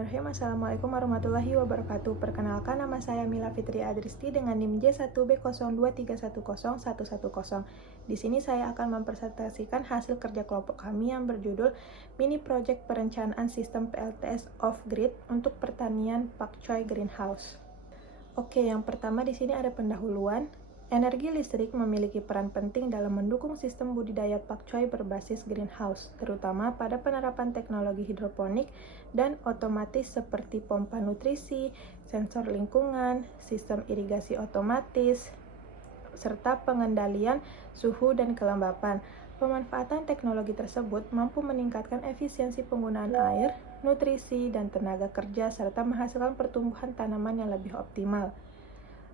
Bismillahirrahmanirrahim. Assalamualaikum warahmatullahi wabarakatuh. Perkenalkan, nama saya Mila Fitri Adristi dengan NIM J1B02310110. Di sini saya akan mempresentasikan hasil kerja kelompok kami yang berjudul Mini Project Perencanaan Sistem PLTS Off-Grid untuk Pertanian Pakcoy Greenhouse. Oke, yang pertama di sini ada pendahuluan. Energi listrik memiliki peran penting dalam mendukung sistem budidaya pakcoy berbasis greenhouse, terutama pada penerapan teknologi hidroponik dan otomatis seperti pompa nutrisi, sensor lingkungan, sistem irigasi otomatis, serta pengendalian suhu dan kelembapan. Pemanfaatan teknologi tersebut mampu meningkatkan efisiensi penggunaan air, nutrisi, dan tenaga kerja, serta menghasilkan pertumbuhan tanaman yang lebih optimal.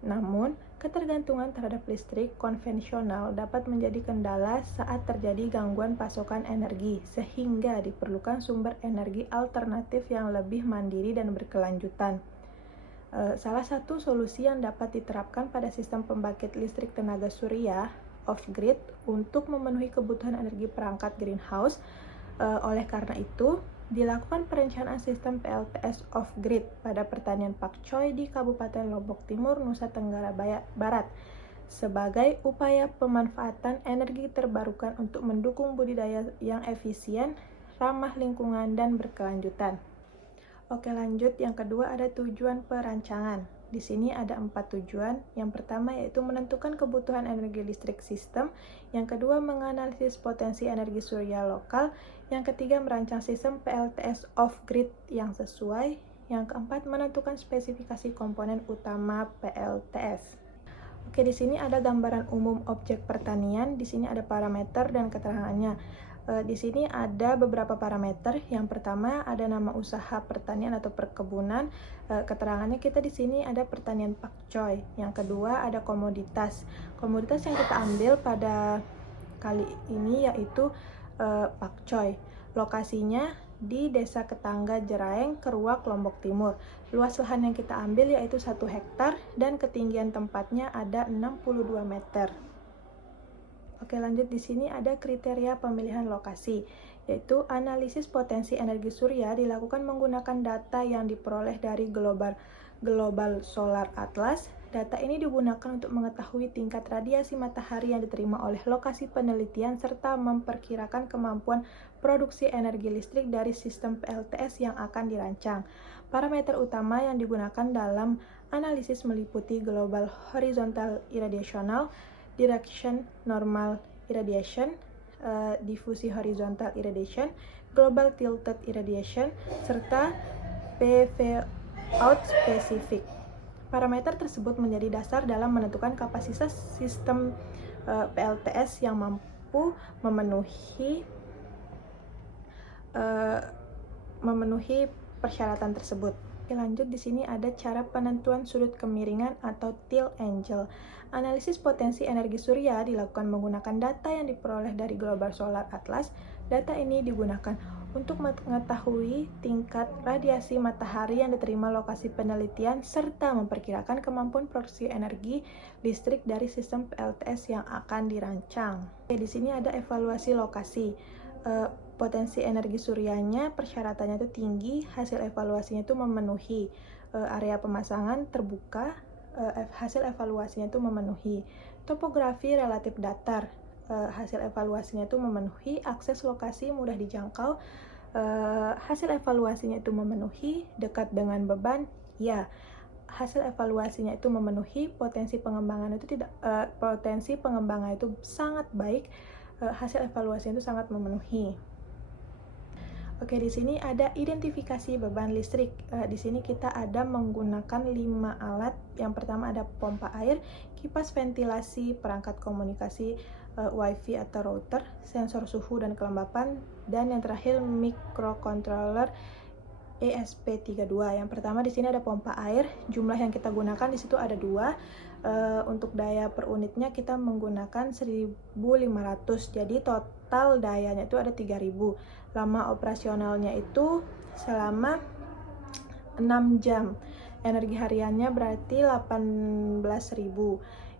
Namun, ketergantungan terhadap listrik konvensional dapat menjadi kendala saat terjadi gangguan pasokan energi, sehingga diperlukan sumber energi alternatif yang lebih mandiri dan berkelanjutan. Salah satu solusi yang dapat diterapkan pada sistem pembangkit listrik tenaga surya off-grid untuk memenuhi kebutuhan energi perangkat greenhouse. Oleh karena itu, dilakukan perencanaan sistem PLTS off-grid pada pertanian pakcoy di Kabupaten Lombok Timur, Nusa Tenggara Barat, sebagai upaya pemanfaatan energi terbarukan untuk mendukung budidaya yang efisien, ramah lingkungan, dan berkelanjutan. Oke, lanjut. Yang kedua ada tujuan perancangan. Di sini ada 4 tujuan. Yang pertama yaitu menentukan kebutuhan energi listrik sistem. Yang kedua, menganalisis potensi energi surya lokal. Yang ketiga, merancang sistem PLTS off-grid yang sesuai. Yang keempat, menentukan spesifikasi komponen utama PLTS. Oke, di sini ada gambaran umum objek pertanian. Di sini ada parameter dan keterangannya. Di sini ada beberapa parameter. Yang pertama ada nama usaha pertanian atau perkebunan. Keterangannya kita di sini ada pertanian pakcoy. Yang kedua ada komoditas. Komoditas yang kita ambil pada kali ini yaitu pakcoy. Lokasinya di Desa Ketangga Jeraeng, Keruak, Lombok Timur. Luas lahan yang kita ambil yaitu 1 hektar dan ketinggian tempatnya ada 62 meter. Oke, lanjut. Di sini ada kriteria pemilihan lokasi, yaitu analisis potensi energi surya dilakukan menggunakan data yang diperoleh dari Global Solar Atlas. Data ini digunakan untuk mengetahui tingkat radiasi matahari yang diterima oleh lokasi penelitian serta memperkirakan kemampuan produksi energi listrik dari sistem PLTS yang akan dirancang. Parameter utama yang digunakan dalam analisis meliputi Global Horizontal Irradiational, Direction Normal Irradiation, Diffusi Horizontal Irradiation, Global Tilted Irradiation, serta PV Out Specific. Parameter tersebut menjadi dasar dalam menentukan kapasitas sistem PLTS yang mampu memenuhi persyaratan tersebut. Oke, lanjut. Di sini ada cara penentuan sudut kemiringan atau tilt angle. Analisis potensi energi surya dilakukan menggunakan data yang diperoleh dari Global Solar Atlas. Data ini digunakan untuk mengetahui tingkat radiasi matahari yang diterima lokasi penelitian serta memperkirakan kemampuan produksi energi listrik dari sistem PLTS yang akan dirancang. Oke, di sini ada evaluasi lokasi. Potensi energi suryanya persyaratannya itu tinggi, hasil evaluasinya itu memenuhi. Area pemasangan terbuka, hasil evaluasinya itu memenuhi. Topografi relatif datar, hasil evaluasinya itu memenuhi. Akses lokasi mudah dijangkau, hasil evaluasinya itu memenuhi. Dekat dengan beban, ya. Hasil evaluasinya itu memenuhi. Potensi pengembangan itu sangat baik, hasil evaluasinya itu sangat memenuhi. Oke, di sini ada identifikasi beban listrik. Di sini kita ada menggunakan 5 alat. Yang pertama ada pompa air, kipas ventilasi, perangkat komunikasi Wi-Fi atau router, sensor suhu dan kelembapan, dan yang terakhir microcontroller ESP32. Yang pertama di sini ada pompa air. Jumlah yang kita gunakan di situ ada 2. Untuk daya per unitnya kita menggunakan 1500. Jadi total dayanya itu ada 3000. Lama operasionalnya itu selama 6 jam. Energi hariannya berarti 18.000.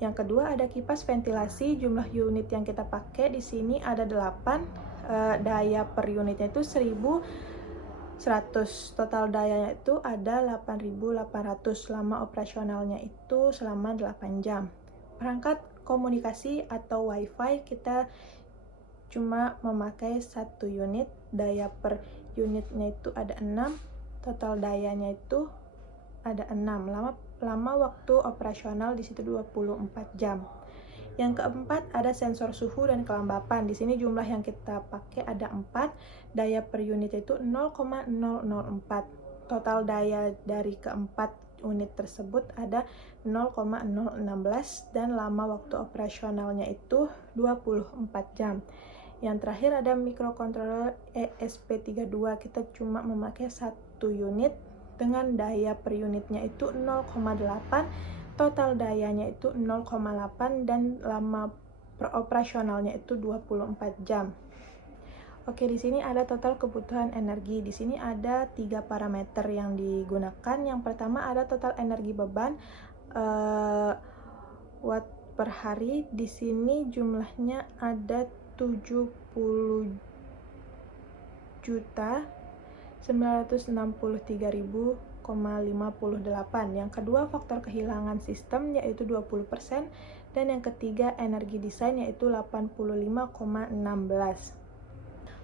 Yang kedua ada kipas ventilasi. Jumlah unit yang kita pakai di sini ada 8. Daya per unitnya itu 1000 100. Total dayanya itu ada 8.800. Lama operasionalnya itu selama 8 jam. Perangkat komunikasi atau WiFi kita cuma memakai 1 unit. Daya per unitnya itu ada 6. Total dayanya itu ada 6. Lama waktu operasional di situ 24 jam. Yang keempat ada sensor suhu dan kelembapan. Di sini jumlah yang kita pakai ada 4. Daya per unit itu 0,004. Total daya dari keempat unit tersebut ada 0,016 dan lama waktu operasionalnya itu 24 jam. Yang terakhir ada microcontroller ESP32. Kita cuma memakai 1 unit dengan daya per unitnya itu 0,8. Total dayanya itu 0,8 dan lama operasionalnya itu 24 jam. Oke, di sini ada total kebutuhan energi. Di sini ada 3 parameter yang digunakan. Yang pertama ada total energi beban watt per hari. Di sini jumlahnya ada 70.963.058. Yang kedua faktor kehilangan sistem yaitu 20% dan yang ketiga energi desain yaitu 85,16.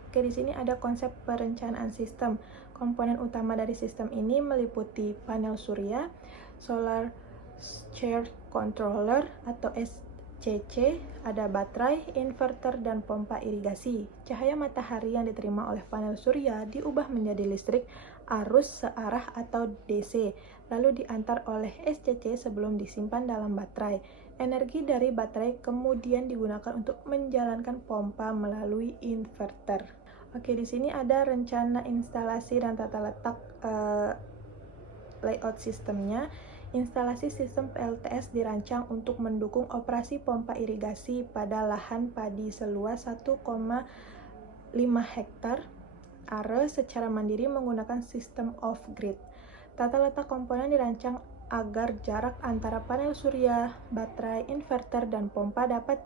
Oke, di sini ada konsep perencanaan sistem. Komponen utama dari sistem ini meliputi panel surya, solar charge controller atau SCC, ada baterai, inverter, dan pompa irigasi. Cahaya matahari yang diterima oleh panel surya diubah menjadi listrik arus searah atau DC, lalu diantar oleh SCC sebelum disimpan dalam baterai. Energi dari baterai kemudian digunakan untuk menjalankan pompa melalui inverter. Oke, di sini ada rencana instalasi dan tata letak layout sistemnya. Instalasi sistem PLTS dirancang untuk mendukung operasi pompa irigasi pada lahan padi seluas 1,5 hektar are secara mandiri menggunakan sistem off-grid. Tata letak komponen dirancang agar jarak antara panel surya, baterai, inverter, dan pompa dapat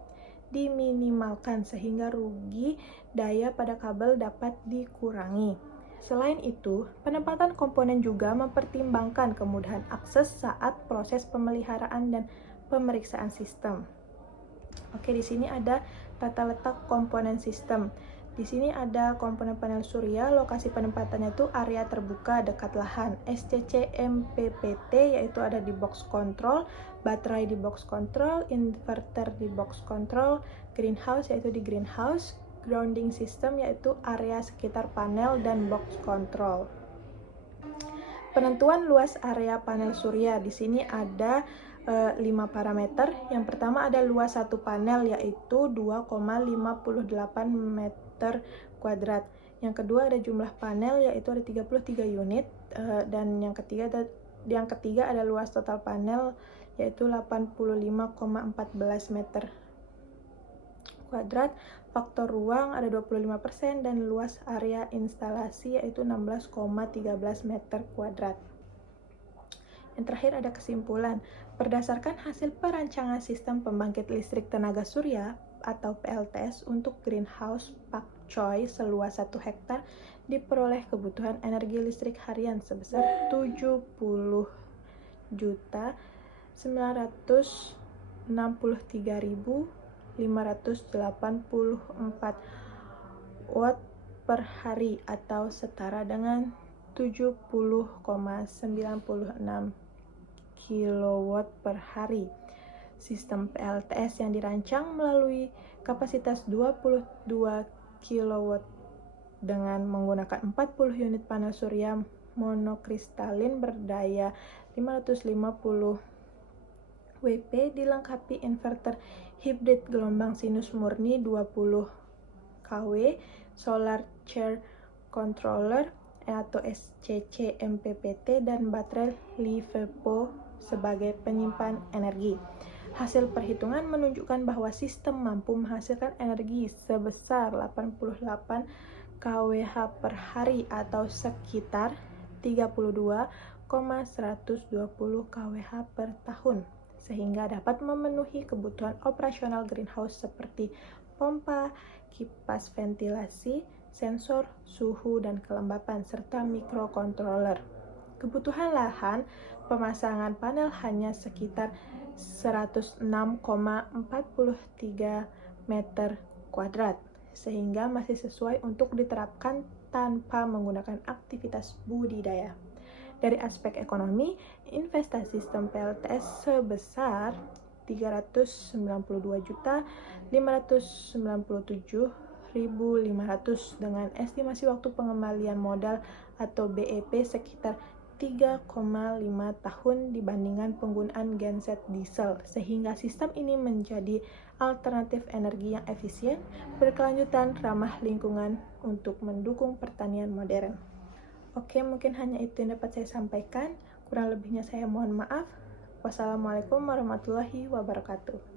diminimalkan sehingga rugi daya pada kabel dapat dikurangi. Selain itu, penempatan komponen juga mempertimbangkan kemudahan akses saat proses pemeliharaan dan pemeriksaan sistem. Oke, di sini ada tata letak komponen sistem. Di sini ada komponen panel surya, lokasi penempatannya itu area terbuka dekat lahan. SCC MPPT yaitu ada di box control, baterai di box control, inverter di box control, greenhouse yaitu di greenhouse, grounding system yaitu area sekitar panel dan box control. Penentuan luas area panel surya. Di sini ada 5 parameter. Yang pertama ada luas satu panel yaitu 2,58 meter kuadrat. Yang kedua ada jumlah panel yaitu ada 33 unit dan yang ketiga ada luas total panel yaitu 85,14 meter kuadrat. Faktor ruang ada 25% dan luas area instalasi yaitu 16,13 meter kuadrat. Yang terakhir ada kesimpulan. Berdasarkan hasil perancangan sistem pembangkit listrik tenaga surya atau PLTS untuk greenhouse Pak Choi seluas 1 hektar diperoleh kebutuhan energi listrik harian sebesar 70.963.584 watt per hari atau setara dengan 70,96 kilowatt per hari. Sistem PLTS yang dirancang melalui kapasitas 22 kilowatt dengan menggunakan 40 unit panel surya monokristalin berdaya 550 WP dilengkapi inverter hibrid gelombang sinus murni 20 kW, solar charge controller atau SCC MPPT dan baterai LiFePO sebagai penyimpan energi. Hasil perhitungan menunjukkan bahwa sistem mampu menghasilkan energi sebesar 88 kWh per hari atau sekitar 32,120 kWh per tahun, sehingga dapat memenuhi kebutuhan operasional greenhouse seperti pompa, kipas ventilasi, sensor, suhu, dan kelembapan, serta mikrokontroler. Kebutuhan lahan pemasangan panel hanya sekitar 106,43 meter kuadrat, sehingga masih sesuai untuk diterapkan tanpa menggunakan aktivitas budidaya. Dari aspek ekonomi, investasi sistem PLTS sebesar 392.597.500 dengan estimasi waktu pengembalian modal atau BEP sekitar 3,5 tahun dibandingkan penggunaan genset diesel, sehingga sistem ini menjadi alternatif energi yang efisien, berkelanjutan, ramah lingkungan untuk mendukung pertanian modern. Oke, mungkin hanya itu yang dapat saya sampaikan. Kurang lebihnya saya mohon maaf. Wassalamualaikum warahmatullahi wabarakatuh.